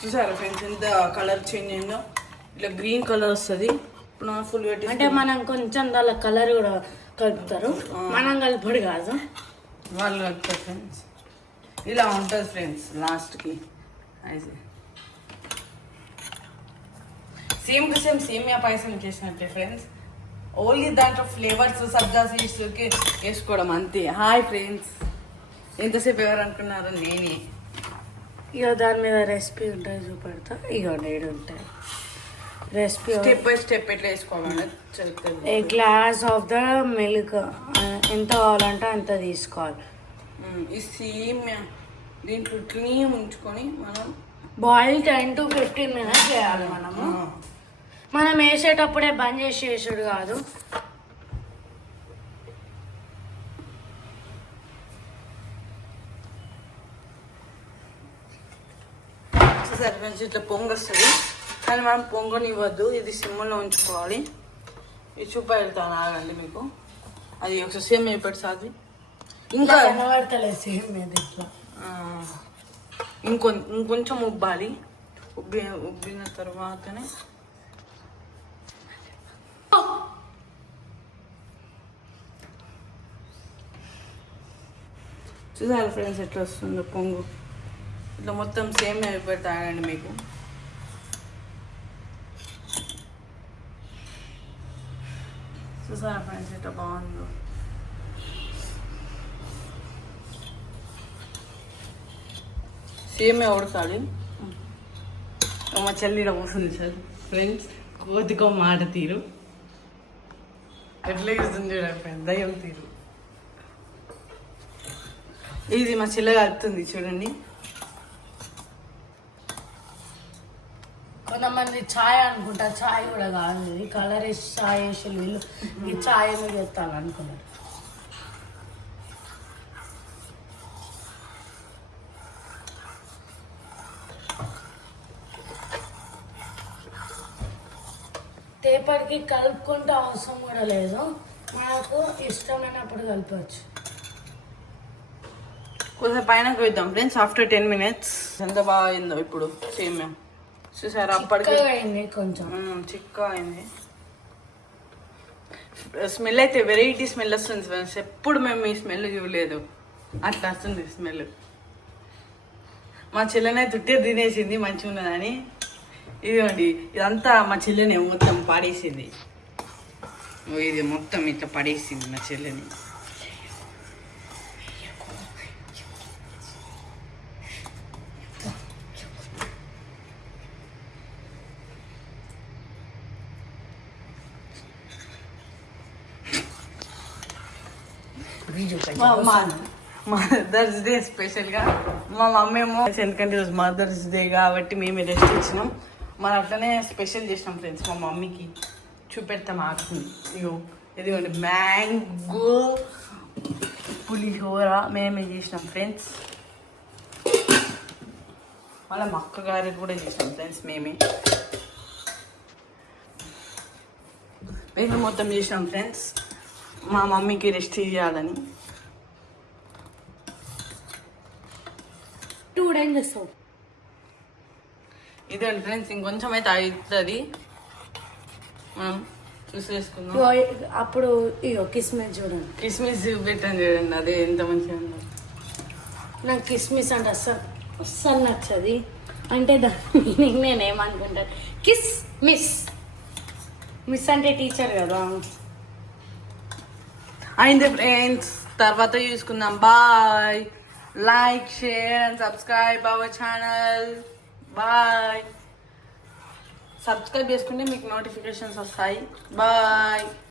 చూసారా ఫ్రెండ్స్ ఎంత colour change అయిందో, ఇట్లా గ్రీన్ కలర్ వస్తుంది. ఇప్పుడు ఫుల్ పెట్టి అంటే మనం కొంచెం దాని కలర్ కూడా కలుపుతారు, మనం కలుపుడు కాదు, వాళ్ళు కలుపుతారు ఫ్రెండ్స్. ఇలా ఉంటుంది ఫ్రెండ్స్ లాస్ట్కి. అయితే సేమ్ టు సేమ్ సేమియా పాయసం చేసినట్టే ఫ్రెండ్స్, ఓన్లీ దాంట్లో ఫ్లేవర్స్ సబ్జా సీడ్స్ వేసుకోవడం అంతే. హాయ్ ఫ్రెండ్స్, ఎంతసేపు ఎవరు అనుకున్నారు? నేనే. ఇక దాని మీద రెసిపీ ఉంటుంది చూపెడతా. ఇక నేడు ఉంటాయి రెసిపీ. స్టెప్ బై స్టెప్ ఎట్లా వేసుకోవాలని చెప్తాను. ఏ గ్లాస్ ఆఫ్ ద మిల్క్ ఎంత కావాలంటే అంత తీసుకోవాలి. ఈ సేమియా దీంట్లో ఇట్లనే ఉంచుకొని మనం బాయిల్ 10 to 15 minutes చేయాలి. మనం వేసేటప్పుడే బంద్ చేసి వేసాడు కాదు. సరే ఫ్రెండ్స్, ఇట్లా పొంగు వస్తుంది కానీ మనం పొంగనివ్వద్దు, ఇది సిమ్లో ఉంచుకోవాలి. ఇది చూపెడతాను ఆగండి మీకు. అది ఒకసారి సేమ్ అయిపోయి సాది ఇంకా కనబడతలేదు సేమ్ ఇట్లా. ఇంకొంచెం ఉబ్బాలి. ఉబ్బిన తర్వాతనే చూసారు ఫ్రెండ్స్ ఎట్లా వస్తుందో పొంగు. ఇట్లా మొత్తం సేమ్ అయిపోయి తాగండి మీకు. చూసారా ఫ్రెండ్స్ ఎట్లా బాగుందో. సేమే ఉడకాలి. మా చెల్లి కూర్చుంది సార్ ఫ్రెండ్స్, కోతికో మాట తీరు ఎట్లా ఇస్తుంది చూడండి, దయ్యం తీరు. ఇది మా చెల్లె కలుపుతుంది చూడండి. కొంతమంది ఛాయ్ అనుకుంటా, ఛాయ్ కూడా కాదు, ఇది కలర్ వేసి ఛాయ్ వేసి వీళ్ళు ఈ ఛాయ్ మీద ఎత్తాలనుకున్నారు. తేపటికి కలుపుకుంటే అవసరం కూడా లేదు, మనకు ఇష్టమైనప్పుడు కలపవచ్చు. కొంచెం పైన వేద్దాం ఫ్రెండ్స్. ఆఫ్టర్ 10 minutes ఎంత బాగా అయిందో ఇప్పుడు సేమియా. చూసారా అప్పటికి అయింది, కొంచెం చిక్క అయింది. స్మెల్ అయితే వెరైటీ స్మెల్ వస్తుంది ఫ్రెండ్స్. ఎప్పుడు మేము ఈ స్మెల్ చూడలేదు, అట్లా వస్తుంది స్మెల్. మా చెల్లెనే తుట్టే తినేసింది మంచిగా ఉన్నదని. ఇదిగోండి ఇదంతా మా చెల్లెనే మొత్తం పాడేసింది. ఇది మొత్తం ఇట్లా పడేసింది మా చెల్లెని. మదర్స్ డే స్పెషల్గా మా మమ్మీ ఏమో, ఎందుకంటే ఈరోజు మదర్స్ డే కాబట్టి మేము రెస్ట్ ఇచ్చినాం. మనం అట్లనే స్పెషల్ చేసినాం ఫ్రెండ్స్. మా మమ్మీకి చూపెడతాం ఆడుతుంది. ఇగో ఇదిగోండి మ్యాంగో పులిహోర మేమే చేసినాం ఫ్రెండ్స్. మళ్ళీ మా అక్క గారికి కూడా చేసినాం ఫ్రెండ్స్ మేమే మొత్తం చేసినాం ఫ్రెండ్స్. మా మమ్మీకి రెస్ట్ ఇవ్వాలని. 2 days చేస్తాం. ఇదండి ఫ్రెండ్స్, ఇంకొంచెం అయితే అవుతుంది, మనం చూసేసుకుందాం. అప్పుడు ఇగో కిస్మిస్ చూడండి, కిస్మిస్ పెట్టండి చూడండి, అదే ఎంత మంచిగా ఉందో. నాకు కిస్మిస్ అంటే అస్సలు నచ్చది. అంటే దాన్ని నేనేమనుకుంటాను, కిస్ మిస్, మిస్ అంటే టీచర్ కదా. అయింది ఫ్రెండ్స్, తర్వాత చూసుకుందాం. Bye. Like, share and subscribe our channel. Bye. Subscribe చేసుకుంటే మీకు నోటిఫికేషన్స్ వస్తాయి. బాయ్.